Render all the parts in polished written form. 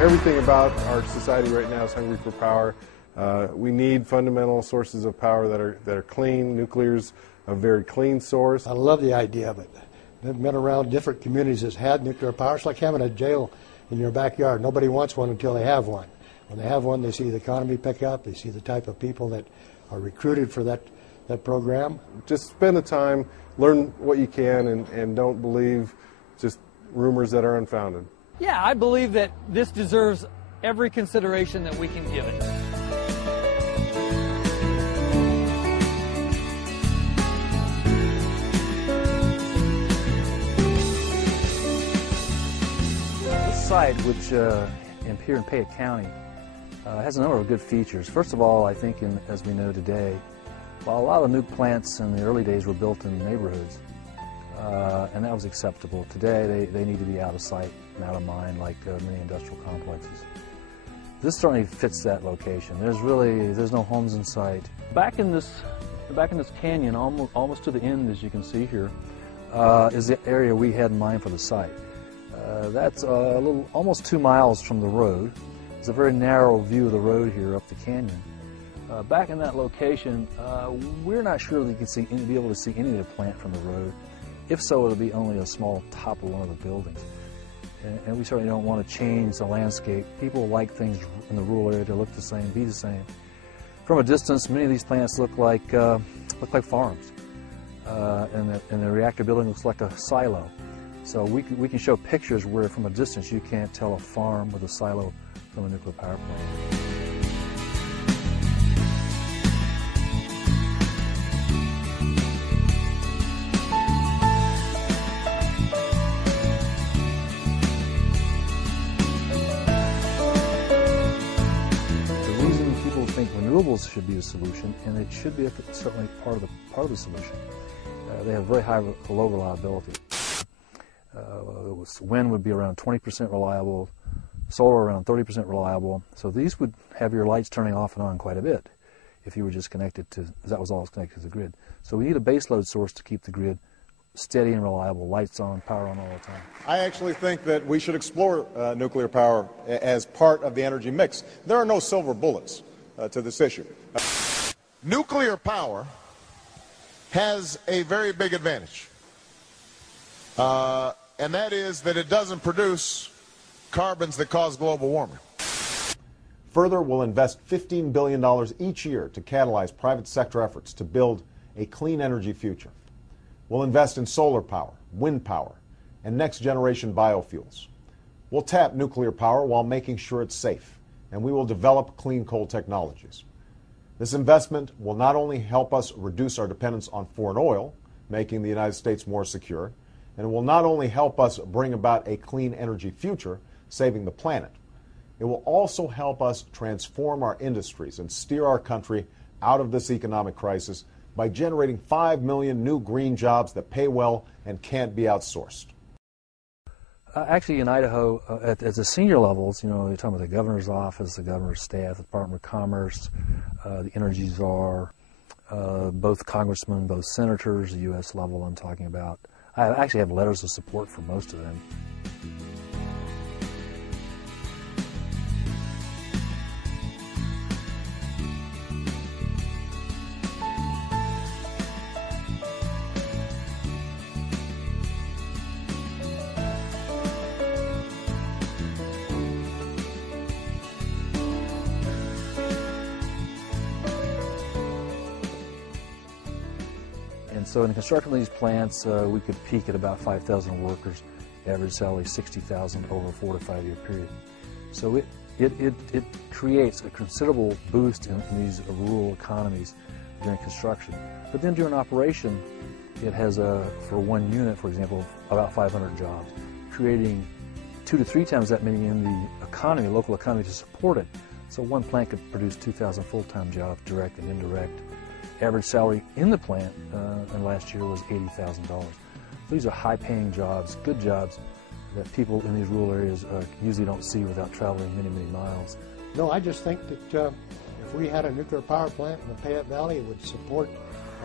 Everything about our society right now is hungry for power. We need fundamental sources of power that are clean. Nuclear's a very clean source. I love the idea of it. I've been around different communities that's had nuclear power. It's like having a jail in your backyard. Nobody wants one until they have one. When they have one, they see the economy pick up. They see the type of people that are recruited for that program. Just spend the time, learn what you can, and don't believe just rumors that are unfounded. Yeah, I believe that this deserves every consideration that we can give it. This site, which here in Payette County, has a number of good features. First of all, I think, as we know today, while a lot of the nuke plants in the early days were built in neighborhoods, and that was acceptable, today they need to be out of sight and out of mind, like many industrial complexes. This certainly fits that location. There's no homes in sight. Back in this canyon, almost to the end, as you can see here, is the area we had in mind for the site. That's almost 2 miles from the road. It's a very narrow view of the road here up the canyon. Back in that location, we're not sure that you can be able to see any of the plant from the road. If so, it'll be only a small top of one of the buildings. And we certainly don't want to change the landscape. People like things in the rural area to look the same, be the same. From a distance, many of these plants look like farms, and the reactor building looks like a silo. So we can show pictures where, from a distance, you can't tell a farm with a silo from a nuclear power plant. Think renewables should be a solution, and it should be certainly part of the solution. They have very low reliability. Wind would be around 20% reliable, solar around 30% reliable. So these would have your lights turning off and on quite a bit if you were just connected to, that was all connected to the grid. So we need a base load source to keep the grid steady and reliable, lights on, power on all the time. I actually think that we should explore nuclear power as part of the energy mix. There are no silver bullets to this issue. Nuclear power has a very big advantage, and that is that it doesn't produce carbons that cause global warming. Further, we'll invest $15 billion each year to catalyze private sector efforts to build a clean energy future. We'll invest in solar power, wind power, and next-generation biofuels. We'll tap nuclear power while making sure it's safe, and we will develop clean coal technologies. This investment will not only help us reduce our dependence on foreign oil, making the United States more secure, and it will not only help us bring about a clean energy future, saving the planet, it will also help us transform our industries and steer our country out of this economic crisis by generating 5 million new green jobs that pay well and can't be outsourced. Actually, in Idaho, at the senior levels, you know, you're talking about the governor's office, the governor's staff, the Department of Commerce, the energy czar, both congressmen, both senators, the U.S. level I'm talking about. I actually have letters of support for most of them. And so in the construction of these plants, we could peak at about 5,000 workers, average salary $60,000 over a 4 to 5 year period. So it creates a considerable boost in these rural economies during construction. But then during operation, it has, for one unit, for example, about 500 jobs, creating 2 to 3 times that many in the economy, local economy, to support it. So one plant could produce 2,000 full-time jobs, direct and indirect. Average salary in the plant and last year was $80,000. These are high-paying jobs, good jobs that people in these rural areas usually don't see without traveling many, many miles. No, I just think that if we had a nuclear power plant in the Payette Valley, it would support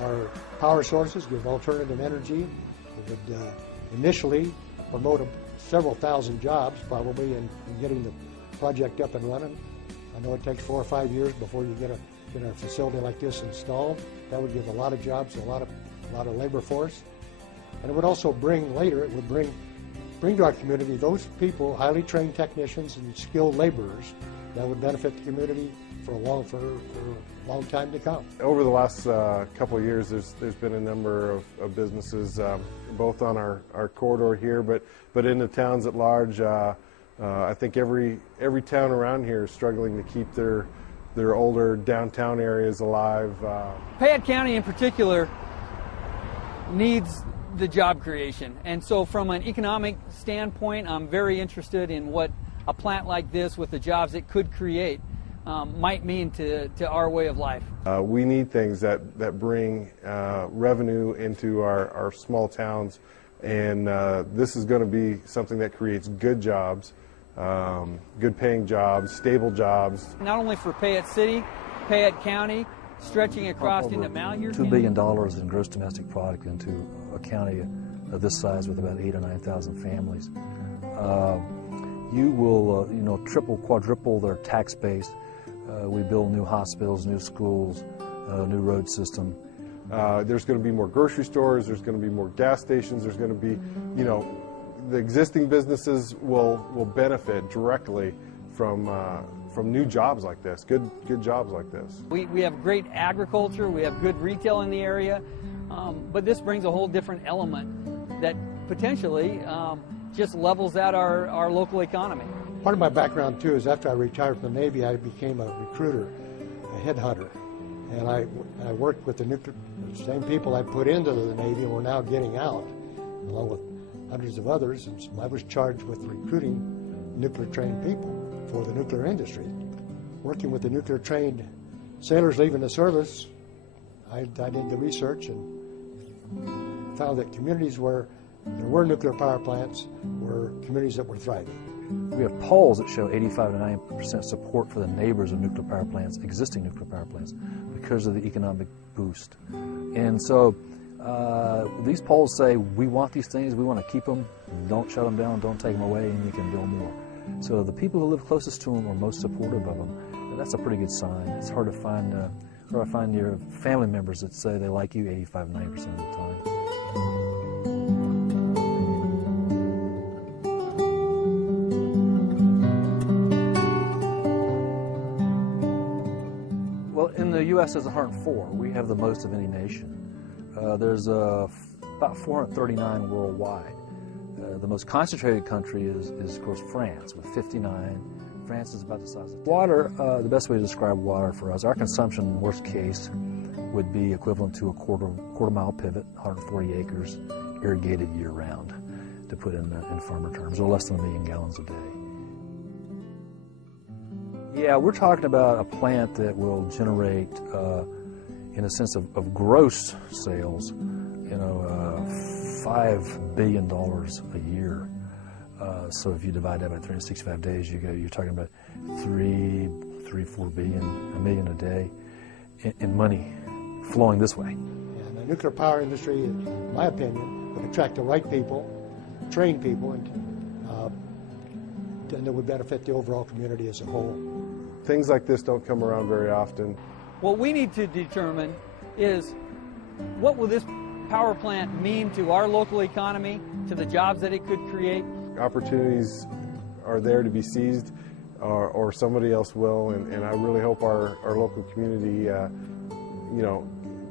our power sources, give alternative energy. It would initially promote several thousand jobs probably in getting the project up and running. I know it takes 4 or 5 years before you get a facility like this installed. That would give a lot of jobs, a lot of labor force. And it would also bring to our community those people, highly trained technicians and skilled laborers that would benefit the community for a long time to come. Over the last couple of years, there's been a number of businesses, both on our corridor here, but in the towns at large. I think every town around here is struggling to keep their older downtown areas alive. Payette County in particular needs the job creation, and so from an economic standpoint, I'm very interested in what a plant like this with the jobs it could create might mean to our way of life. We need things that bring revenue into our small towns, and this is going to be something that creates good jobs, good paying jobs, stable jobs. Not only for Payette City, Payette County, stretching across into Malheur. $2 billion in gross domestic product into a county of this size with about 8,000 or 9,000 families. You will, triple, quadruple their tax base. We build new hospitals, new schools, new road system. There's going to be more grocery stores. There's going to be more gas stations. There's going to be, the existing businesses will benefit directly from new jobs like this, good jobs like this. We have great agriculture, we have good retail in the area, but this brings a whole different element that potentially just levels out our local economy. Part of my background too is after I retired from the Navy, I became a recruiter, a headhunter, and I worked with the same people I put into the Navy and we're now getting out, along with hundreds of others, and so I was charged with recruiting nuclear-trained people for the nuclear industry. Working with the nuclear-trained sailors leaving the service, I did the research and found that communities where there were nuclear power plants were communities that were thriving. We have polls that show 85 to 90% support for the neighbors of nuclear power plants, existing nuclear power plants, because of the economic boost. And so these polls say we want these things, we want to keep them, don't shut them down, don't take them away, and you can build more. So the people who live closest to them are most supportive of them. That's a pretty good sign. It's hard to find your family members that say they like you 85 to 90% of the time. Well, in the U.S. there's 104. We have the most of any nation. There's about 439 worldwide. The most concentrated country is, of course, France, with 59. France is about the size of water. The best way to describe water for us, our consumption, worst case, would be equivalent to a quarter mile pivot, 140 acres, irrigated year-round, to put in farmer terms, or less than 1 million gallons a day. Yeah, we're talking about a plant that will generate, in a sense of gross sales, $5 billion a year. So if you divide that by 365 days, you're talking about $4 million a day in money flowing this way. And the nuclear power industry, in my opinion, would attract the right people, train people, and then it would benefit the overall community as a whole. Things like this don't come around very often. What we need to determine is what will this power plant mean to our local economy, to the jobs that it could create. Opportunities are there to be seized, or somebody else will, and I really hope our local community,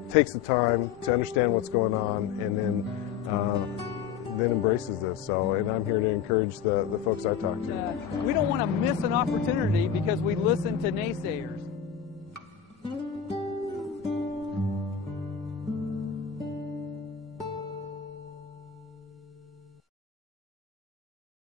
takes the time to understand what's going on, and then embraces this. So, and I'm here to encourage the folks I talk to. We don't want to miss an opportunity because we listen to naysayers.